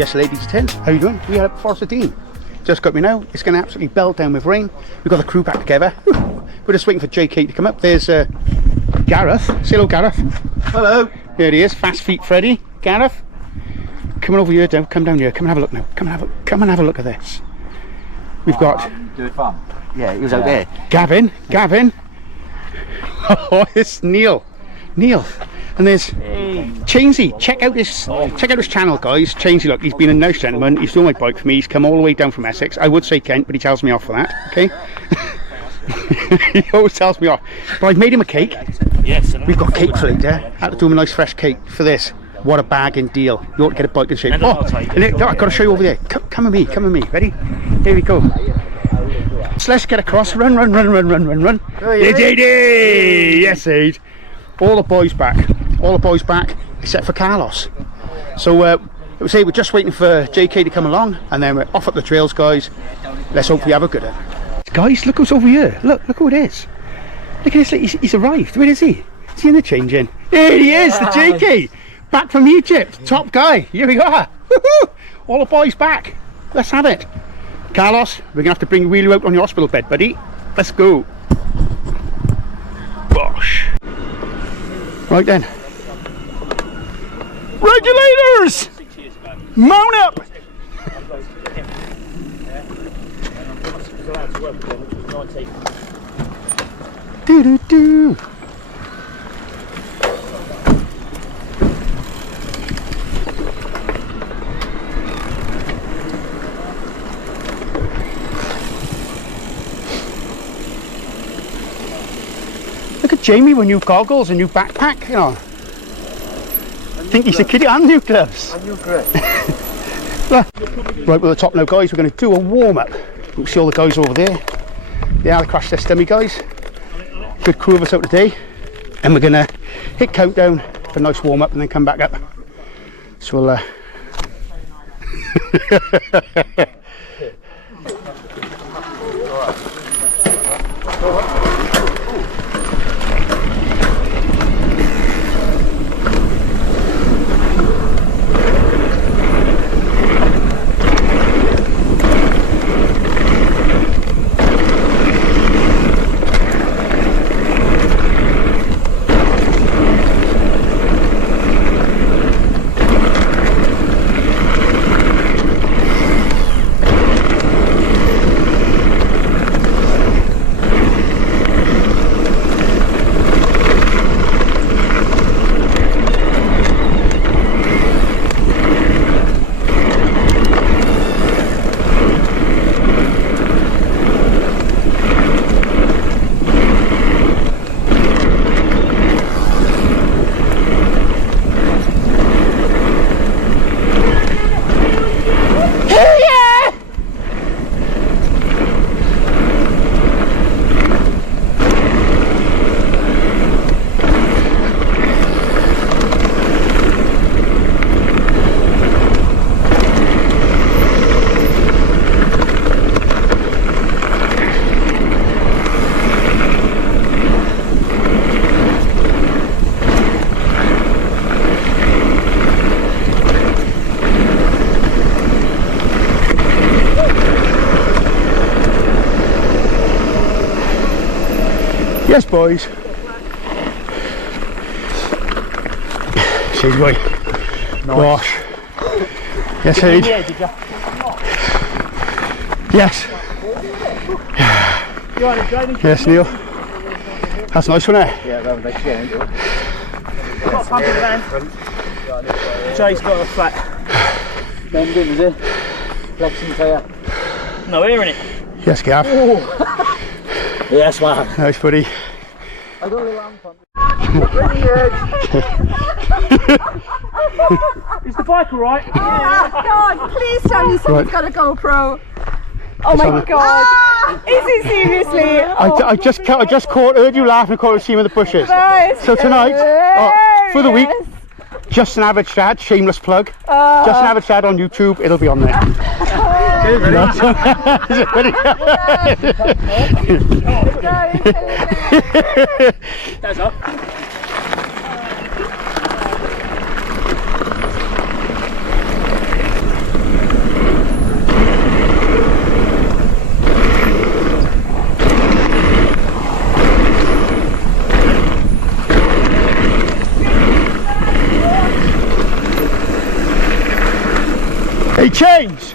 Yes, ladies and gents, how you doing? We are at Forest of Dean. Just got me now. It's going to absolutely belt down with rain. We've got the crew back together. We're just waiting for JK to come up. There's Gareth. Say hello, Gareth. Hello. There he is. Fast Feet Freddy. Gareth. Coming over here, Dave. Come down here. Come and have a look now. Come and have a look at this. We've got. Do it fun. Yeah, he was out there. Gavin. Oh, it's Neil. And there's Chainsy. Check out this channel, guys. Chainsy, look, he's been a nice gentleman. He's doing my bike for me. He's come all the way down from Essex. I would say Kent, but he tells me off for that. Okay. He always tells me off. But I've made him a cake. Yes. We've got cake for later. I had to do him a nice fresh cake for this. What a bargain deal. You ought to get a bike in shape. Oh, and I've got to show you over there. Come with me. Ready? Here we go. So let's get across. Run. Oh, yeah. JD! Yes, Aid. All the boys back, except for Carlos. So we're just waiting for JK to come along, and then we're off up the trails, guys. Let's hope we have a good one. Guys, look who's over here. Look who it is. Look at this. He's arrived. Where is he? Is he in the changing? There he is, the JK, back from Egypt, top guy. Here we are. Woohoo! All the boys back. Let's have it. Carlos, we're gonna have to bring you out on your hospital bed, buddy. Let's go. Bosh. Right then. Regulators! Mount up! Do. Look at Jamie with new goggles and new backpack, you know. I think he's a kiddie, and new gloves. And new gloves. Right, we're at the top now, guys. We're going to do a warm-up. We'll see all the guys over there. Yeah, the crash test dummy guys. Good crew of us out today. And we're going to hit countdown for a nice warm-up and then come back up. So we'll... Yes, boys. She's way. Gosh. Yes, Aid. Yes. Yes, Neil. That's nice, wasn't it? Yeah, that was nice getting into it. Jay's got a flat. Bend in, is it? Flexing tyre. No air in it. Yes, Gav. Yes, man. Nice, buddy. I don't know where from. Is the bike alright? Oh my god, please tell me someone's got a GoPro. Oh my on god. Is it seriously? I just heard you laughing and caught you seeing with the bushes. Nice. So tonight, for the week, Just an Average Dad, shameless plug. Just an Average Dad on YouTube, it'll be on there. That's up. Change!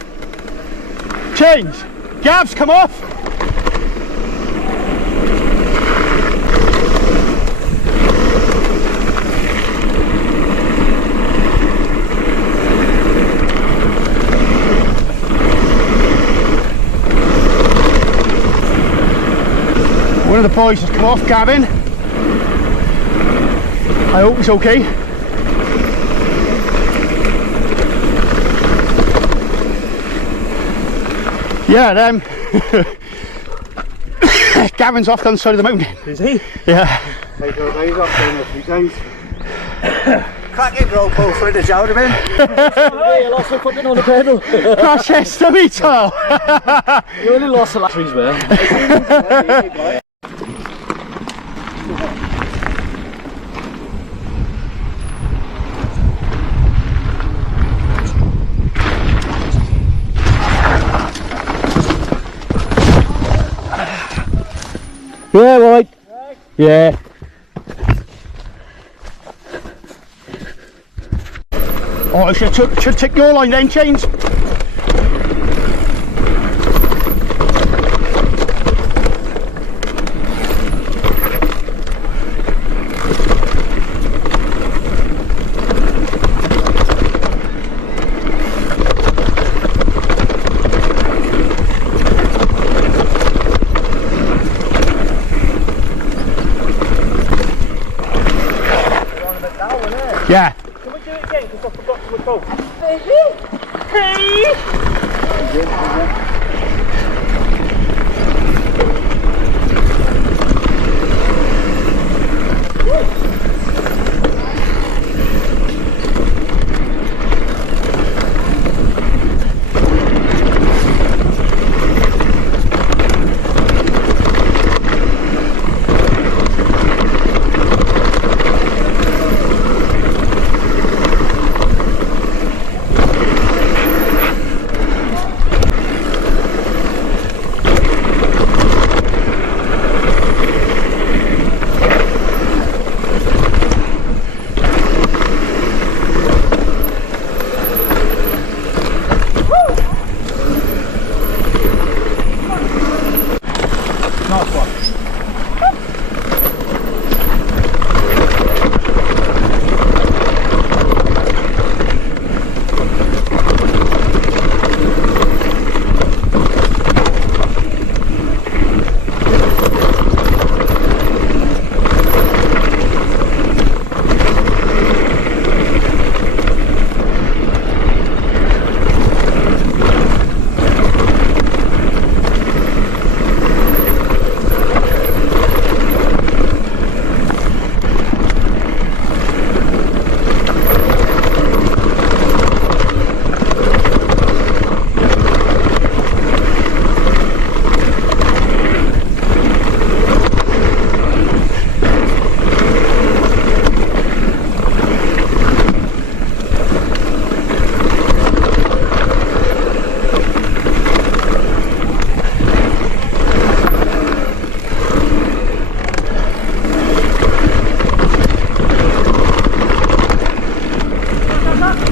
Change! Gav's come off! One of the boys has come off, Gavin. I hope he's okay. Yeah, Gavin's off down the side of the mountain. Is he? Yeah. Take those eyes off down a few times. Cracking roll pull for the job, man. You lost the footing on the pedal. Crash test to me, Tal. You only lost the last trees, man. Yeah, right. Yeah. Oh, I should take your line then, Chains. Yeah. Can we do it again? Because I forgot to record.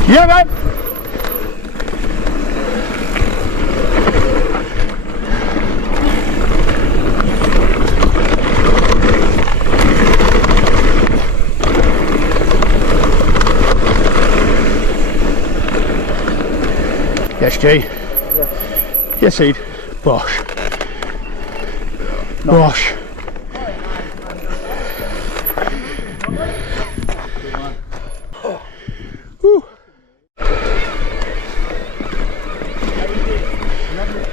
Yeah, man. Yes, Jay. Yeah. Yes, Ed. Bosh. No. Bosh.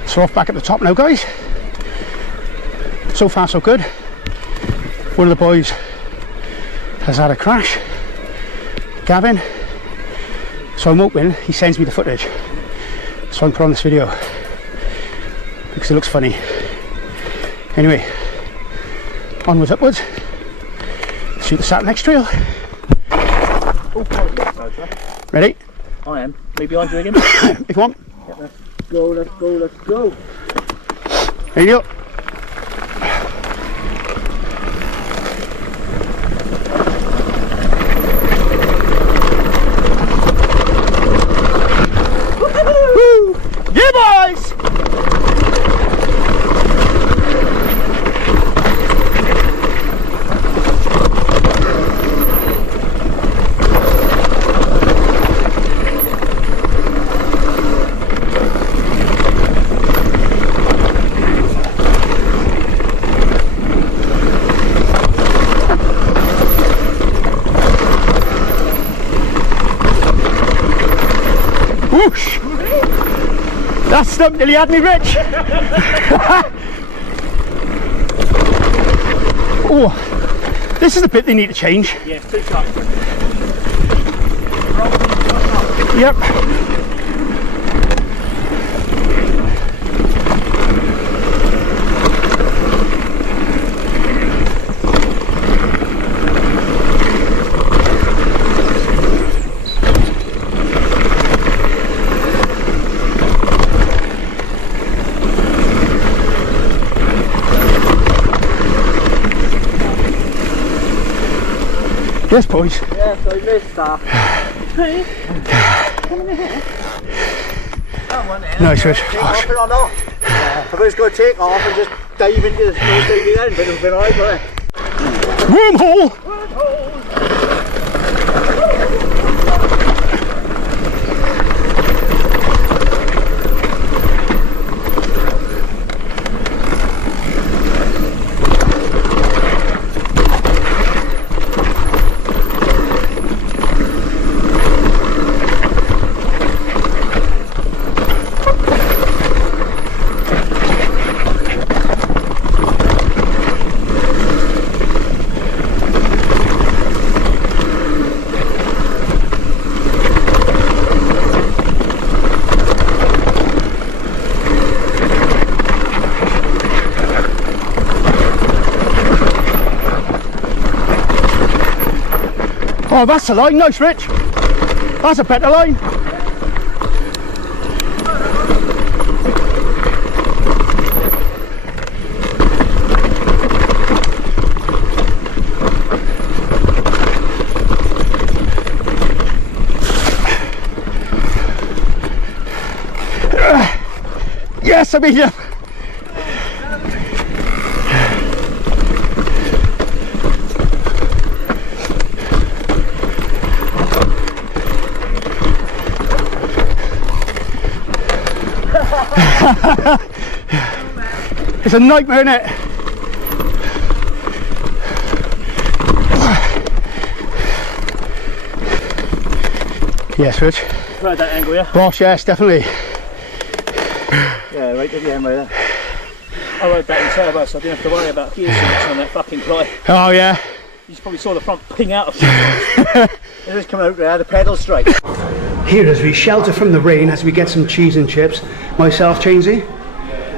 So off back at the top now, guys. So far so good. One of the boys has had a crash, Gavin, so I'm hoping he sends me the footage so I can put on this video because it looks funny. Anyway, onwards upwards, shoot the sat next trail. Ready? I am. Me behind you again? If you want. Go, let's go, let's go. There you go. Woo! Whoosh! That stuck till you had me, Rich. Oh, this is the bit they need to change. Yeah, too sharp. Yep. Yes, boys. Yeah, so I missed that. Nice, Rich. Take off it or not? Yeah. I was going to take off and just dive into the snow thing again, but it was been alright, wasn't it? Wormhole! Oh, that's a line. Nice, Rich. That's a better line. Yes, I beat him. It's a nightmare, isn't it? Yes, Rich. Right at that angle, yeah? Boss, yes, definitely. Yeah, right at the end right there. I rode that in turbo, so I didn't have to worry about gear shifts on that fucking ply. Oh, yeah. You probably saw the front ping out of shit. It was coming out there, the pedal strike. Here, as we shelter from the rain, as we get some cheese and chips, myself, Chainsy,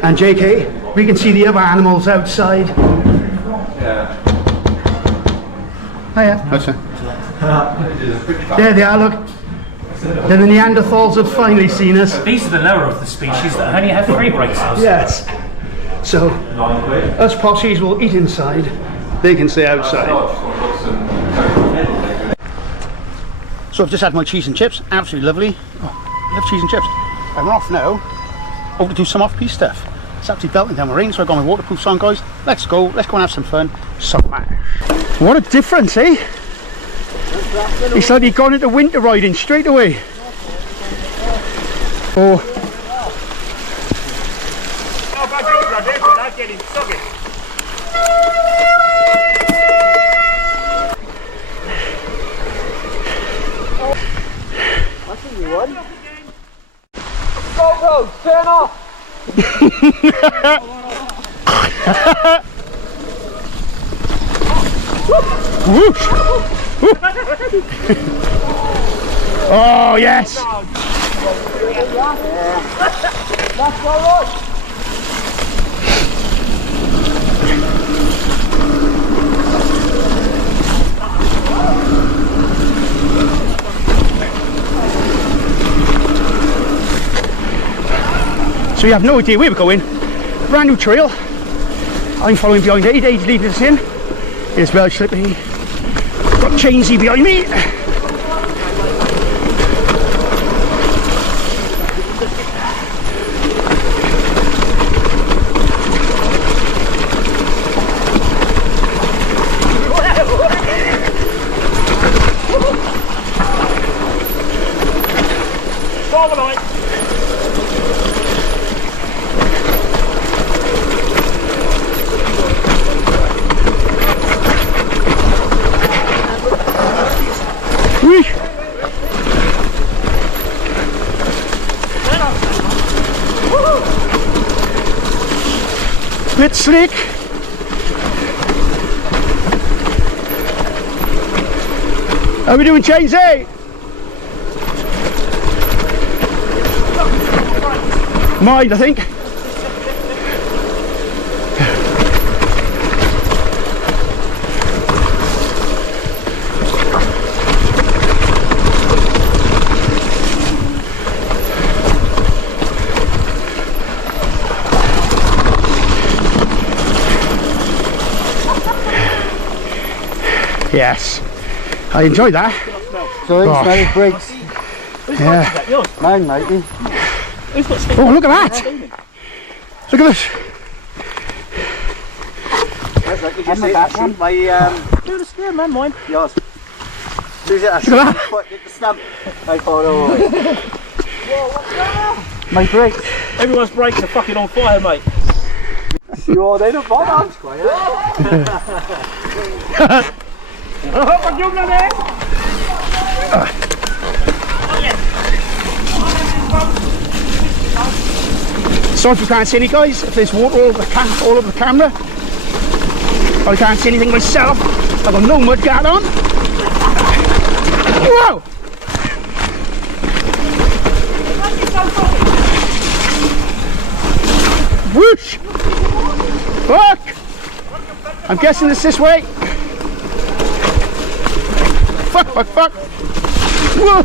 and JK, we can see the other animals outside. Yeah. Oh, yeah. That's it. There they are, look. Then the Neanderthals have finally seen us. These are the lower of the species that only have 3 brake cells. Yes. So, us posses will eat inside, they can stay outside. So I've just had my cheese and chips, absolutely lovely. Oh, I love cheese and chips. I'm off now, over to do some off-piste stuff. It's absolutely belting down the rain, so I've got my waterproofs on, guys. Let's go and have some fun. Smash. What a difference, eh? It's like he's gone into winter riding straight away. Oh. GoPro, turn off! Oh, yes! That's all right! So we have no idea where we're going. Brand new trail. I'm following behind 8 days leading us in. It's very slippy. Got Chainsy behind me. bit slick. How are we doing, Chains? Eh? Mine, I think. Yes, I enjoyed that. So you smell his brakes. Yeah. Yours? Mine, matey. Who's got stick? Oh, look at that! Look at this. That's like you just say, shoot my Do the steer, man, mine. yours. Lose it, I shoot my foot, get the stump. I thought, oh. My brakes. Everyone's brakes are fucking on fire, mate. Yo, they don't bother. Sorry if you can't see any, guys. If there's water all over the camera, I can't see anything myself. I've got no mud guard on. Whoa! Whoosh! Fuck! I'm guessing it's this way. Fuck, fuck, fuck! Whoa!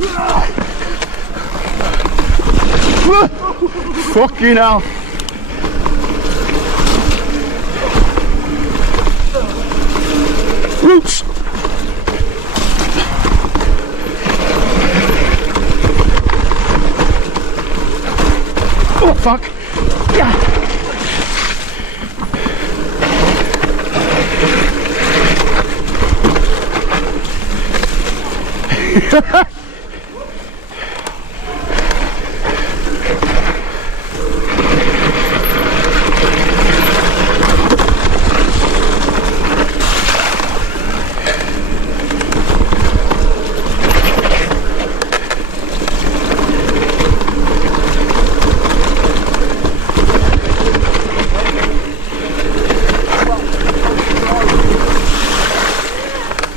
Whoa! Fucking hell! Roots! Oh fuck! Yeah!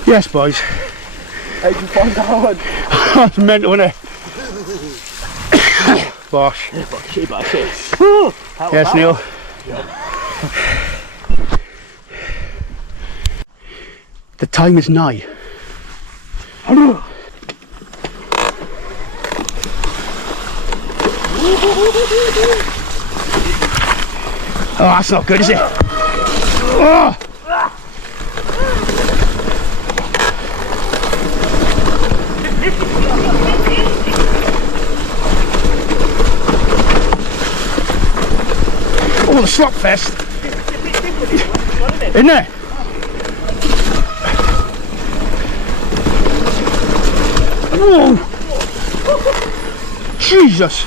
Yes, boys. How'd you find that one? That's mental, innit? Bosh. Yes, Neil. The time is nigh. Oh, that's not good, is it? Oh! Oh, the slop fest. Isn't it? Whoa! Jesus!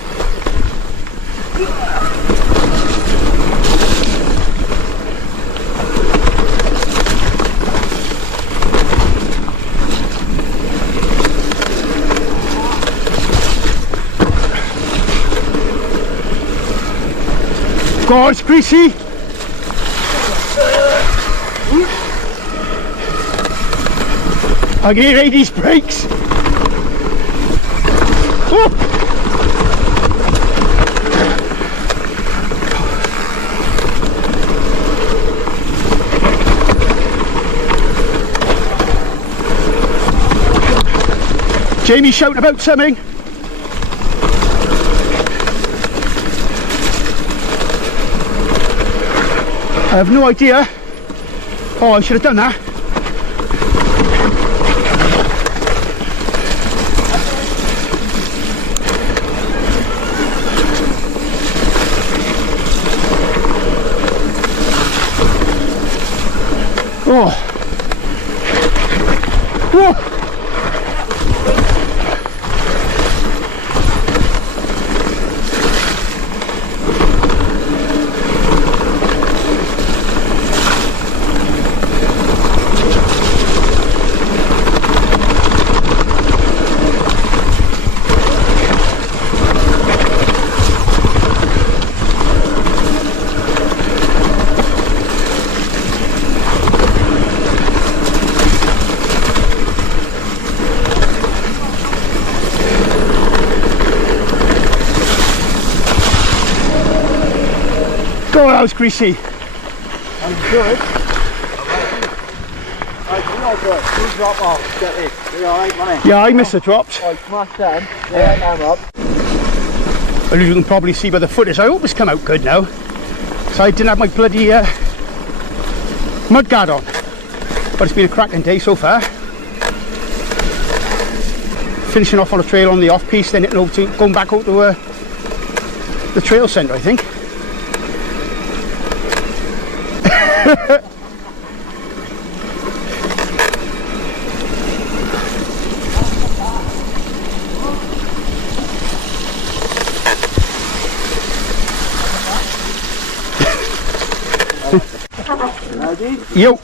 God, it's greasy! I can hear 80s brakes! Oh. Jamie's shouting about something! I have no idea. Oh, I should have done that. Oh. Whoa. was greasy. I'm good. Two drop off. Get it. You alright, money? Yeah, I missed the drops. I smashed them. Yeah, I'm up. Well, as you can probably see by the footage, I hope it's come out good now. So I didn't have my bloody mud guard on. But it's been a cracking day so far. Finishing off on a trail on the off-piste, then hitting over to, going back over to the trail centre, I think. Yo,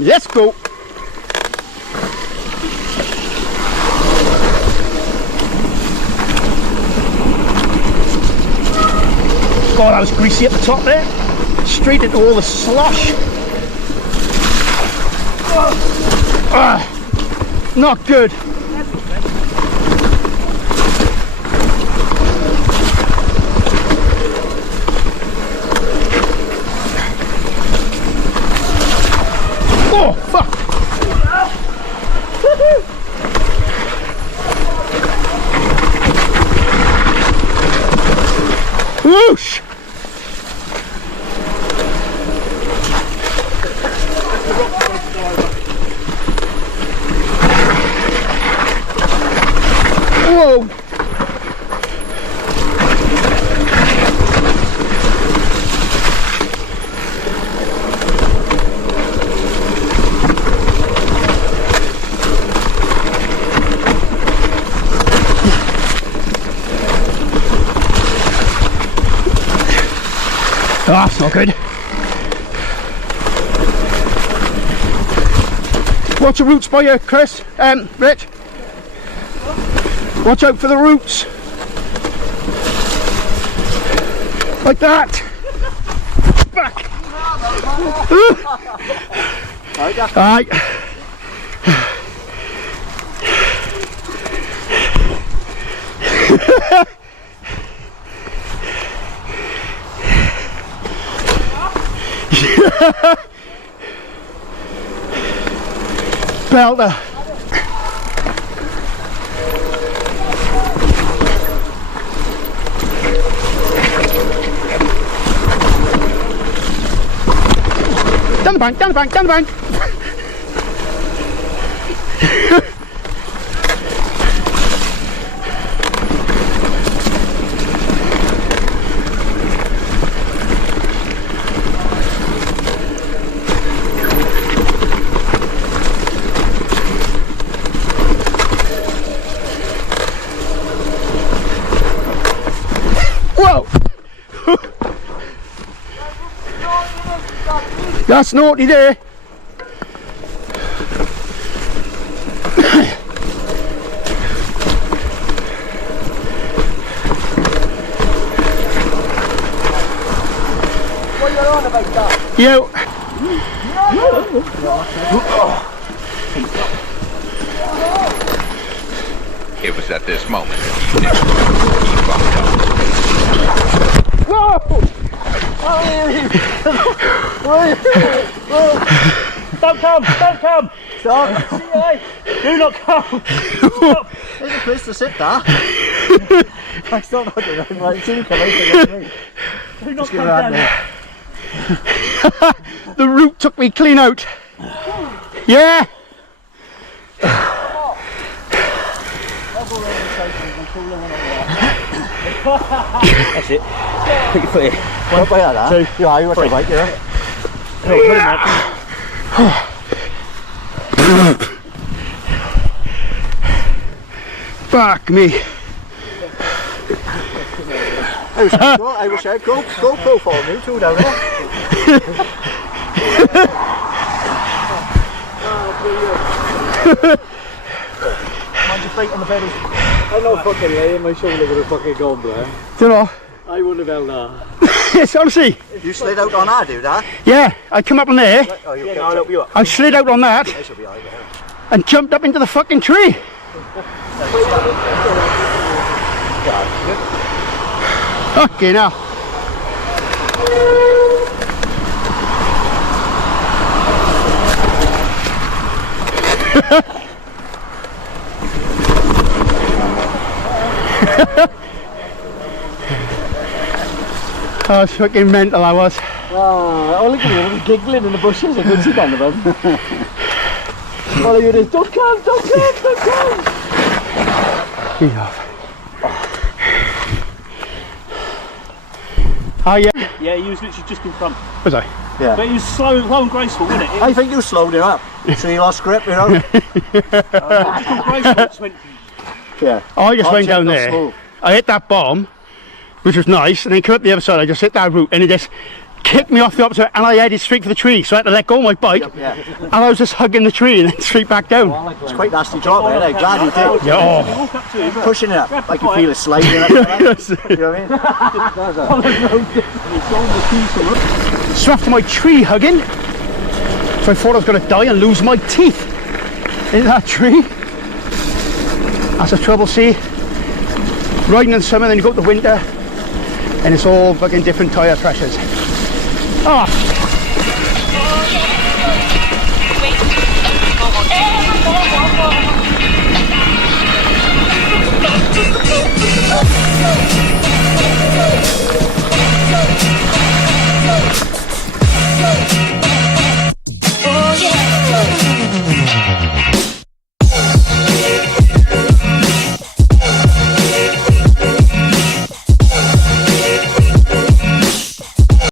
let's go. God, that was greasy at the top there. Straight into all the slosh. Not good. Oh, fuck. Whoosh. Whoa. Oh, that's not good. Watch the roots by you, Chris. Rich. Watch out for the roots. Like that. Back. Alright. Belter. Down the bank, down the bank, down the bank. Whoa! That's naughty there. What are you on about that? You. It was at this moment that he knew he fucked up. Whoa! Don't come! Don't come! Stop! Do not come! Stop! There's a place to sit there. I still not doing that. Right, see you come out. Do not come down there. The root took me clean out. Yeah. That's it. Put your foot in. What about that? Two. Yeah, you watch the bike, yeah. Fuck me. I wish I'd go pro for me too down there. Mind your feet on the pedals. I know fucking lay my shoulder would have fucking gone, bro. Do you know? I wouldn't have held that. Yes, honestly. You slid out on that, do that? Yeah, I come up on there. Oh, you I'll help you up. I slid out on that I should be alright there. and jumped up into the fucking tree. Fucking hell. Oh, it's fucking mental, I was. Oh, look at me, I was giggling in the bushes. I couldn't see down the road. All of you is, don't come, don't come, don't come. Yeah. Oh yeah. Yeah, he was literally just in front. Was I? Yeah. But he was slow and graceful, wasn't it? I think you slowed him up. So you lost grip, you know? Graceful, just went, Yeah. I just went check down those there. smooth. I hit that bomb, which was nice, and then come up the other side. I just hit that route, and it just kicked me off the opposite, and I headed straight for the tree. So I had to let go of my bike, Yeah. and I was just hugging the tree and then straight back down. It's quite nasty drop there, eh? Glad you did. Yeah, oh. walk up to him. Pushing it up, like you feel it sliding up. You know what I mean? So after my tree hugging, so I thought I was going to die and lose my teeth in that tree. That's the trouble, see? Riding in summer, then you go to the winter, and it's all fucking different tyre pressures. Oh,